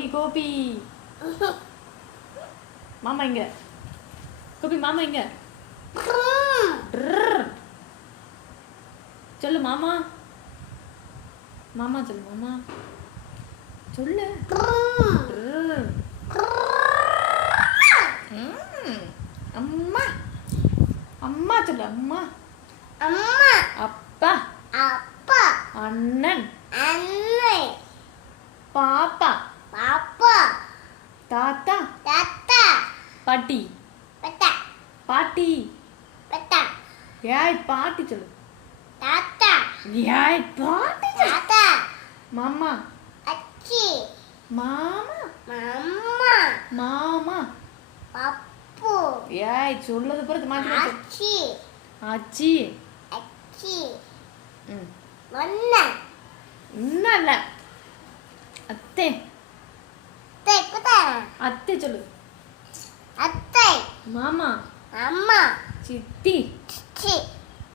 Mummy Gopi. மாமா இங்க. கோபி மாமா இங்க. சொல்லு மாமா. மாமா சொல்லு மாமா. சொல்லு. அம்மா. அம்மா சொல்லு அம்மா. அம்மா. அப்பா. அப்பா. அண்ணன். அண்ணன். பாப்பா. பாப்பா. தாத்தா. தாத்தா. பாட்டி. பட்டா. பாட்டி. பட்டா. ஏய் பாட்டி சொல்லு. தாத்தா. ஏய் பாட்டி சொல்லு. தாத்தா. மாமா. அச்சி. மாமா. மாமா. மாமா. பப்பு. ஏய் சொல்லது பிறகு மாத்தி மாத்தி. அச்சி. ஆச்சி. அச்சி. ஒண்ணு. இன்னும் இல்ல. அத்தை. அத்தை குதா. அத்தை சொல்லு. அத்தை. மாமா. அம்மா. சித்தி. சித்தி.